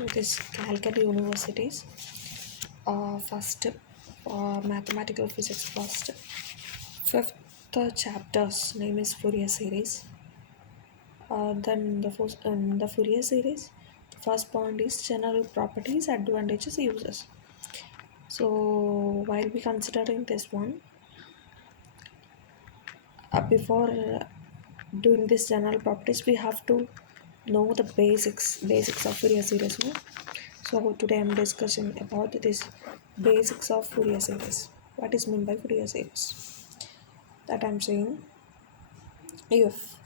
to this Calicut University's first mathematical physics first fifth chapter's name is Fourier series. Then the Fourier series, the first point is general properties, advantages, uses. So while we considering this one, before doing this general properties, we have to know the basics of Fourier series. No? So today I'm discussing about this basics of Fourier series. What is meant by Fourier series? That I'm saying, if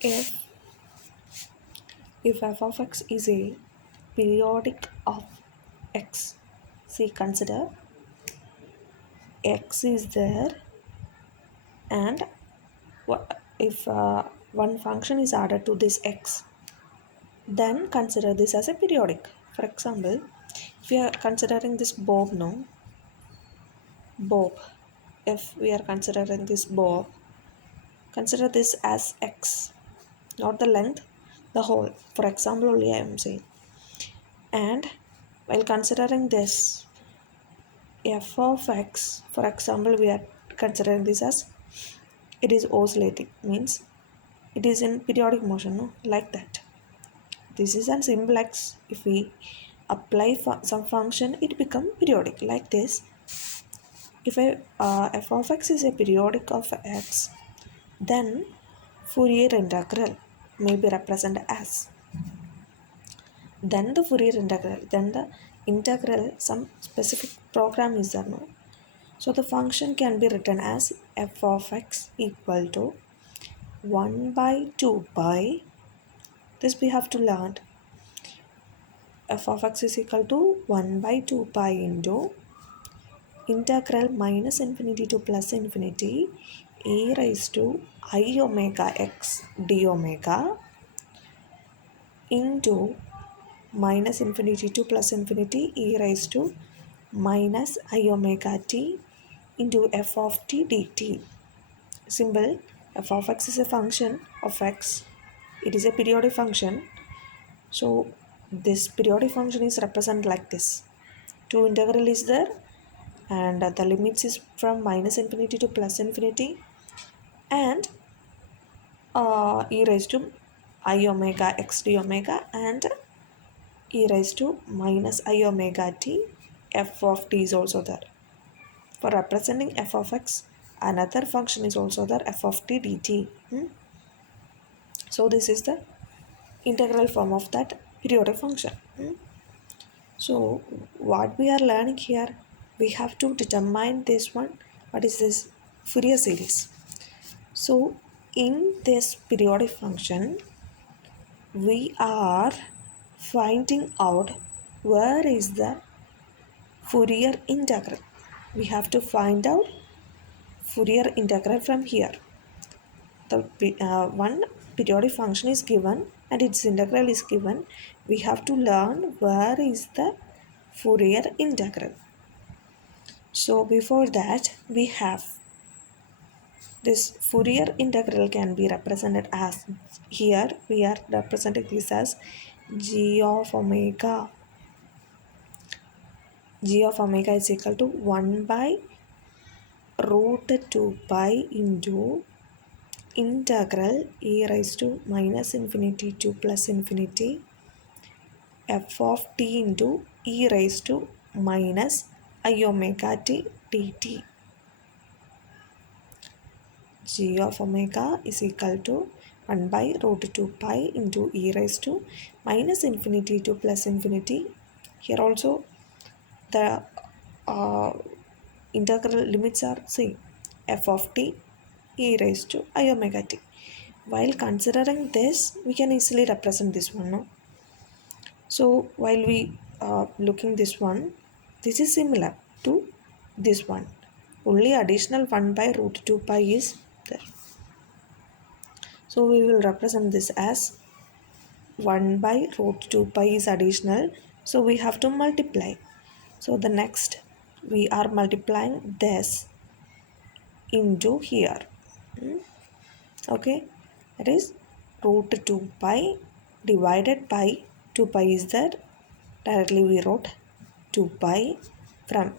if if f of x is a periodic of x, see, consider x is there, and if one function is added to this x, then consider this as a periodic. For example, if we are considering this bob, no, bob, if we are considering this bob, consider this as x, not the length, the whole. For example, only I am saying. And while considering this f of x, for example, we are considering this as it is oscillating, means it is in periodic motion, no? Like that. This is a simple x. If we apply some function, it become periodic like this. If f of x is a periodic of x, then Fourier integral may be represented as, then the Fourier integral, then the integral, some specific program is there, no? So the function can be written as f of x equal to 1 by 2 pi, this we have to learn, f of x is equal to 1 by 2 pi into integral minus infinity to plus infinity e raised to I omega x d omega into minus infinity to plus infinity e raised to minus I omega t into f of t dt. Symbol f of x is a function of x. It is a periodic function. So this periodic function is represented like this. Two integral is there, and the limits is from minus infinity to plus infinity, and e raised to I omega x d omega and e raised to minus I omega t f of t is also there. For representing f of x, another function is also there, f of t dt. So this is the integral form of that periodic function. So what we are learning here, we have to determine this one. What is this Fourier series? So in this periodic function, we are finding out where is the Fourier integral. We have to find out Fourier integral from here. The one periodic function is given and its integral is given. We have to learn where is the Fourier integral. So before that, we have this Fourier integral can be represented as, here we are representing this as g of omega. G of omega is equal to 1 by root 2 pi into integral e raised to minus infinity to plus infinity f of t into e raised to minus I omega t dt. G of omega is equal to 1 by root 2 pi into e raised to minus infinity to plus infinity. Here also the integral limits are same, f of t e raised to I omega t. While considering this, we can easily represent this one, no? So while we looking this one, this is similar to this one. Only additional 1 by root 2 pi is there. So we will represent this as 1 by root 2 pi is additional. So we have to multiply. So the next we are multiplying this into here. Okay, that is root 2 pi divided by 2 pi is there. Directly we wrote 2 pi. From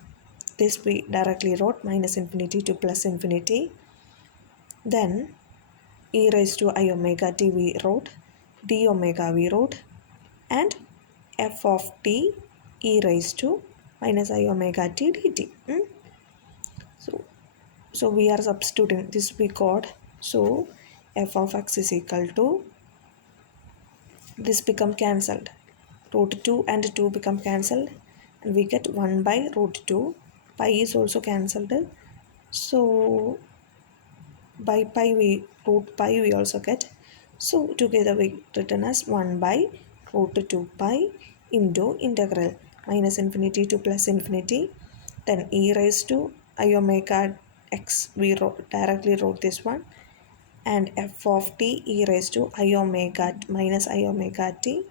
this we directly wrote minus infinity to plus infinity. Then e raised to I omega t we wrote, d omega we wrote, and f of t e raised to minus I omega t dt. So we are substituting this we got. So f of x is equal to, this become cancelled. Root 2 and 2 become cancelled, and we get 1 by root 2. Pi is also cancelled. So by pi we root pi we also get. So together we written as 1 by root 2 pi into integral minus infinity to plus infinity. Then e raised to I omega x we directly wrote this one, and f of t e raised to I omega minus I omega t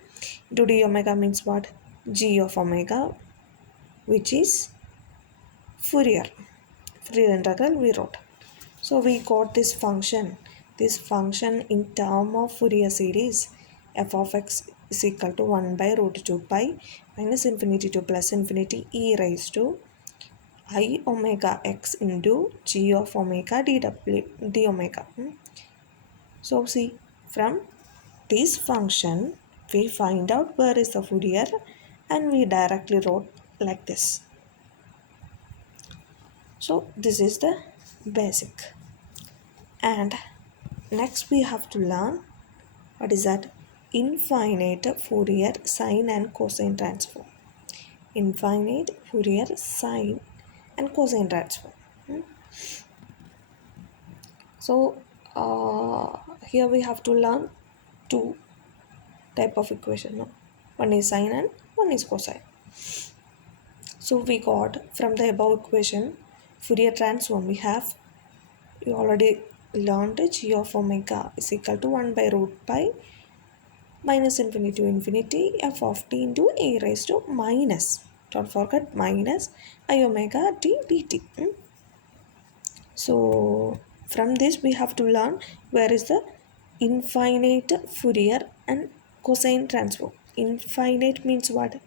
into d omega means what? G of omega, which is Fourier integral we wrote. So we got this function. This function in term of Fourier series, f of x is equal to 1 by root 2 pi minus infinity to plus infinity e raised to I omega x into g of omega d omega. So see, from this function we find out where is the Fourier, and we directly wrote like this. So this is the basic. And next we have to learn what is that? Infinite Fourier sine and cosine transform. Infinite Fourier sine and cosine transform. So here we have to learn two type of equation. No? One is sine and one is cosine. So we got from the above equation Fourier transform. We already learned g of omega is equal to 1 by root pi minus infinity to infinity f of t into a raised to minus, don't forget, minus I omega t dt. So from this we have to learn where is the infinite Fourier and cosine transform. Infinite means what?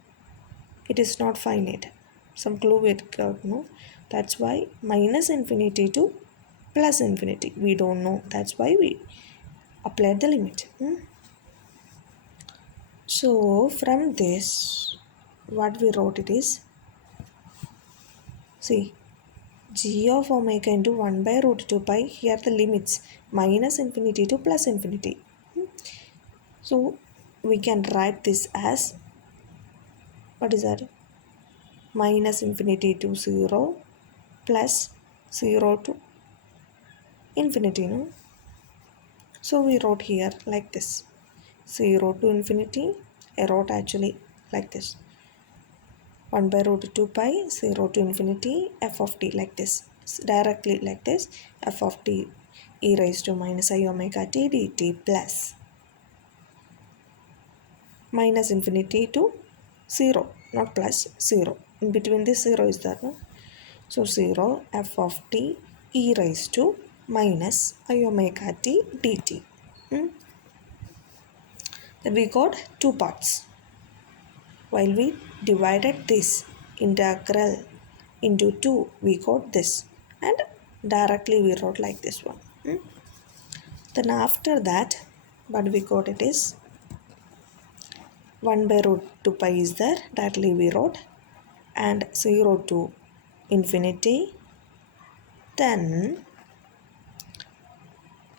It is not finite. Some clue it got, no? That's why minus infinity to plus infinity we don't know. That's why we applied the limit. So from this what we wrote it is, see, g of omega into 1 by root 2 pi, here the limits minus infinity to plus infinity. So we can write this as, what is that? Minus infinity to 0 plus 0 to infinity, no? So we wrote here like this, 0 to infinity. I wrote actually like this, 1 by root 2 pi 0 to infinity f of t, like this, directly like this, f of t e raised to minus I omega t dt plus minus infinity to 0, not plus, 0. In between this 0 is there, no? So 0 f of t e raised to minus I omega t dt. Then we got two parts. While we divided this integral into 2, we got this, and directly we wrote like this one. Then after that what we got it is 1 by root 2 pi is there, directly we wrote, and 0 to infinity. Then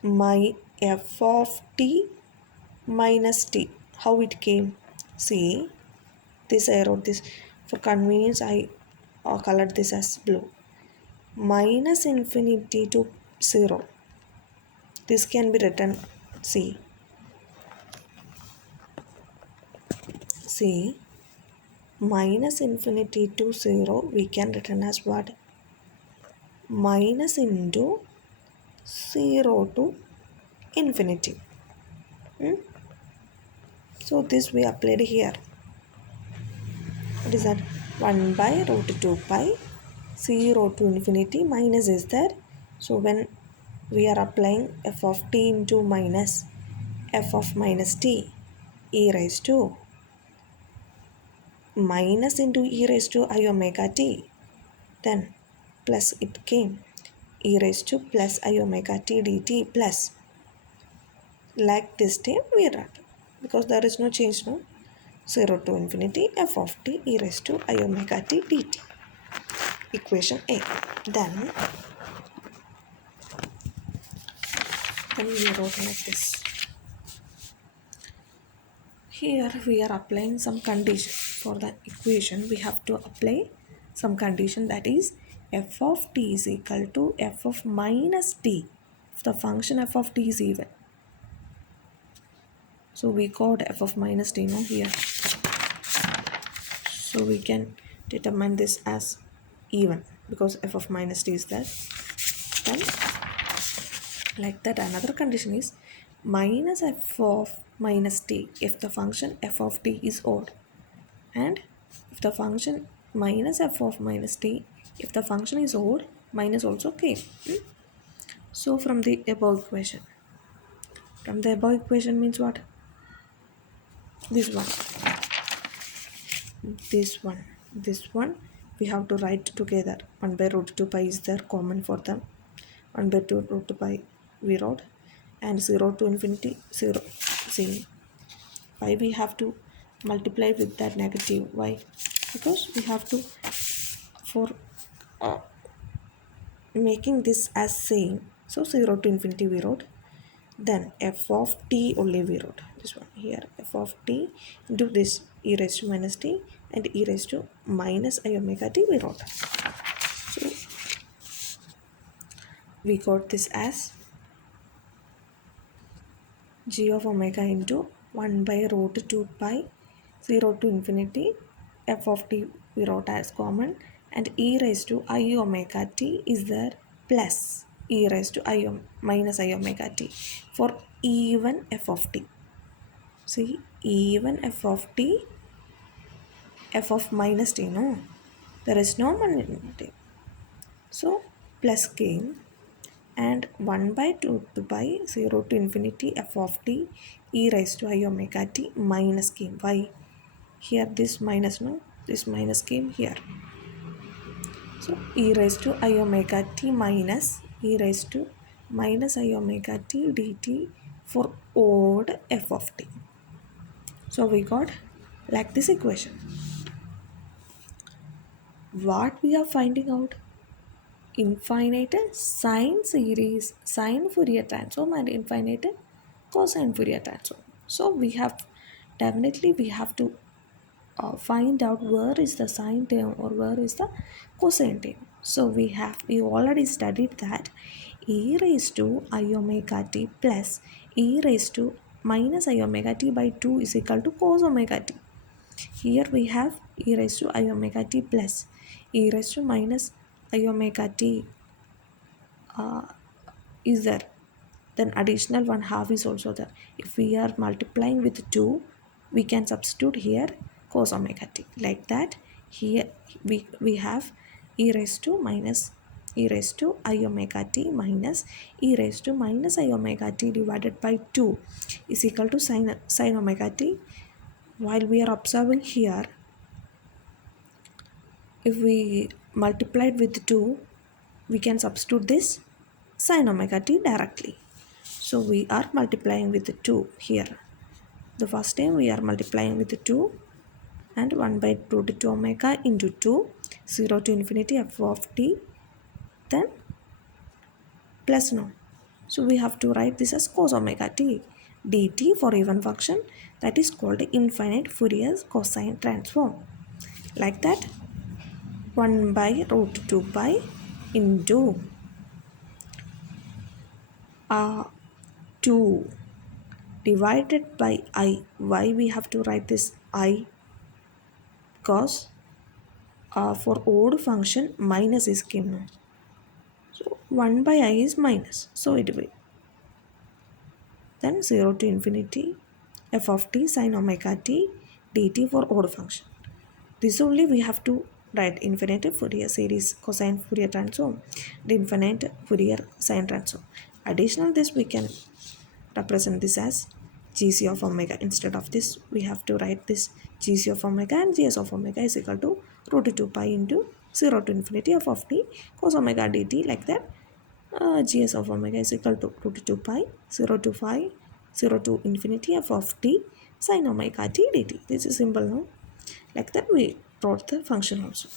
my f of t minus t, how it came? See, this I wrote this for convenience, I colored this as blue. Minus infinity to 0, this can be written, see, minus infinity to 0 we can written as what? Minus into 0 to infinity. So this we applied here. What is that? 1 by root 2 pi 0 to infinity, minus is there. So when we are applying f of t into minus f of minus t e raised to minus into e raised to I omega t. Then plus it came e raised to plus I omega t dt plus, like this time we write, because there is no change, no, 0 to infinity f of t e raised to I omega t dt. Equation A. Then we wrote like this. Here we are applying some condition. For the equation we have to apply some condition, that is f of t is equal to f of minus t if the function f of t is even. So we got f of minus t, no, here. So we can determine this as even because f of minus t is there. Then like that, another condition is minus f of minus t if the function f of t is odd, and if the function minus f of minus t if the function is odd, minus also came. So from the above equation means what? This one we have to write together. 1 by root 2 pi is there, common for them. 1 by 2 root 2 pi we wrote, and 0 to infinity 0. See, why we have to multiply with that negative? Why? Because we have to, for making this as same, so 0 to infinity we wrote. Then f of t only we wrote, this one here, f of t into this e raised to minus t and e raised to minus I omega t we wrote. So we got this as g of omega into 1 by root 2 pi 0 to infinity f of t we wrote as common, and e raised to I omega t is there plus e raised to minus I omega t for even f of t. See, even f of t, f of minus t, no, there is no minus. So plus came, and 1 by 2 to pi 0 to infinity f of t e raised to I omega t minus came. Why? Here this minus, no, this minus came here. So e raised to I omega t minus e raised to minus I omega t dt for odd f of t. So we got like this equation. What we are finding out? Infinite sine series, sine Fourier transform, and infinite cosine Fourier transform. So we have to find out where is the sine term or where is the cosine term. So we already studied that e raised to I omega t plus e raised to minus I omega t by 2 is equal to cos omega t. Here we have e raised to I omega t plus e raised to minus I omega t is there. Then additional one half is also there. If we are multiplying with 2, we can substitute here cos omega t. Like that, here we have e raised to minus e raised to I omega t minus e raised to minus I omega t divided by 2 is equal to sin omega t. While we are observing here, if we multiplied with 2, we can substitute this sin omega t directly. So we are multiplying with 2 here. The first time we are multiplying with 2, and 1 by root 2 omega into 2, 0 to infinity f of t, then plus, no. So we have to write this as cos omega t dt for even function, that is called infinite Fourier cosine transform. Like that, 1 by root 2 pi into 2 divided by I. Why we have to write this I? Because for odd function minus is given. So 1 by I is minus. So it will. Then 0 to infinity f of t sin omega t dt for odd function. This only we have to write infinite Fourier series cosine Fourier transform, the infinite Fourier sine transform. Additional this we can represent this as gc of omega. Instead of this, we have to write this gc of omega, and gs of omega is equal to root 2 pi into 0 to infinity f of t cos omega dt, like that. Gs of omega is equal to root 2 pi 0 to 5 0 to infinity f of t sin omega t dt. This is simple, no? Like that we wrote the function also.